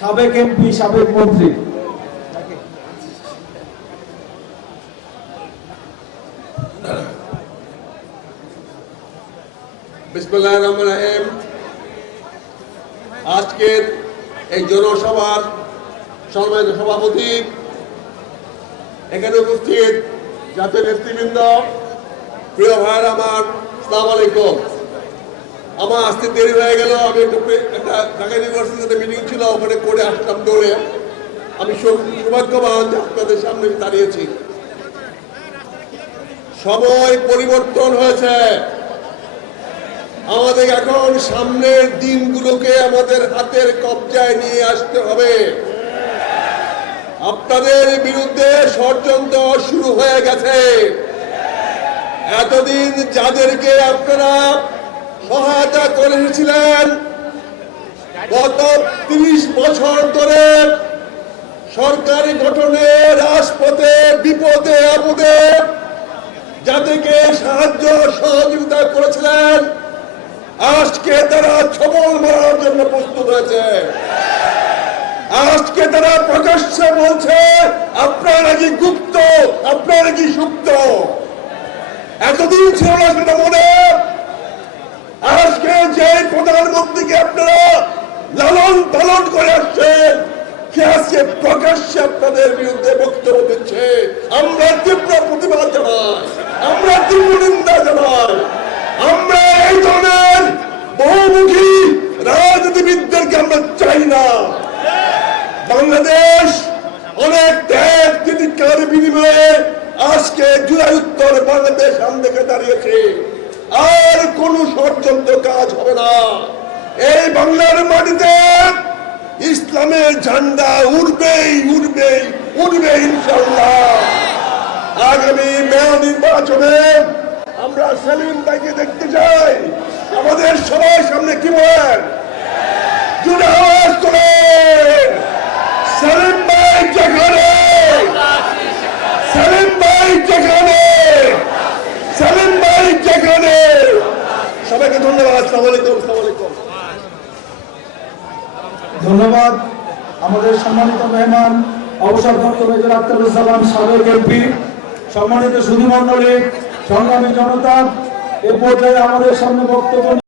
সাবেক এমপি, সাবেক মন্ত্রী। বিসমিল্লাহির রহমানির রহিম। আজকের এই জনসভার সম্মানিত সভাপতি, এখানে উপস্থিত জাতীয় নেতৃবৃন্দ, প্রিয় ভাইয়ের আমার, আসসালামু আলাইকুম। আমার আসতে দেরি হয়ে গেল, আমি একটা ঢাকা ইউনিভার্সিটিতে মিটিং ছিল, ওখানে করে আসলাম দৌড়ে। আমি সৌভাগ্যবান যে আপনাদের সামনে দাঁড়িয়েছি। সময় পরিবর্তন হয়েছে, আমাদের এখন সামনের দিনগুলোকে আমাদের হাতের কবজায় নিয়ে আসতে হবে। আপনাদের বিরুদ্ধে ষড়যন্ত্র শুরু হয়ে গেছে। এতদিন যাদেরকে আপনারা সহায়তা করেছিলেন, গত 30 বছর ধরে সরকারি গঠনে, রাজপথে, বিপদে আপদে যাদেরকে সাহায্য সহযোগিতা করেছিলেন, আজকে তারা ছবল মারার জন্য প্রস্তুত হয়েছে। আজকে তারা প্রকাশ্যে বলছে আপনারা নাকি গুপ্ত, আপনারা নাকি সুপ্ত। এতদিন ছিল না সেটা মনে। আজকে যে প্রধানমন্ত্রীকে আপনারা লালন পালন করে আসছেন, সে আজকে প্রকাশ্যে আপনাদের বিরুদ্ধে বক্তব্য দিচ্ছে। আমরা তীব্র প্রতিবাদ জানাই, আমরা তীব্র নিন্দা জানাই। আমরা এই ধরনের বহুমুখী রাজনীতিবিদদেরকে আমরা চাই না। বাংলাদেশ অনেক ত্যাগ তিতিক্ষার বিনিময়ে আজকে জুলাই উত্তর বাংলাদেশ সামনে দাঁড়িয়েছে। আর কোন ষড়যন্ত্র কাজ হবে না। এই বাংলার মাটিতে ইসলামের ঝান্ডা উড়বেই, উড়বেই, উড়বে ইনশাআল্লাহ। আগামী মেয়র নির্বাচনে আমরা সেলিম ভাইকে দেখতে চাই। আমাদের সবার সামনে কি বলেন? জুড়ে আওয়াজ করেন, সেলিম ভাই যেখানে, সেলিম ভাই যেখানে, সেলিম ভাই যেখানে। সবাইকে ধন্যবাদ। আসসালামু আলাইকুম। আসসালামু আলাইকুম। ধন্যবাদ আমাদের সম্মানিত মেহমান, অবসরপ্রাপ্ত মেজর আখতারুজ্জামান, সাবেক এমপি। সম্মানিত সুধী মণ্ডলী, সংগ্রামী জনতা, এ পর্যায়ে আমাদের সামনে বক্তব্য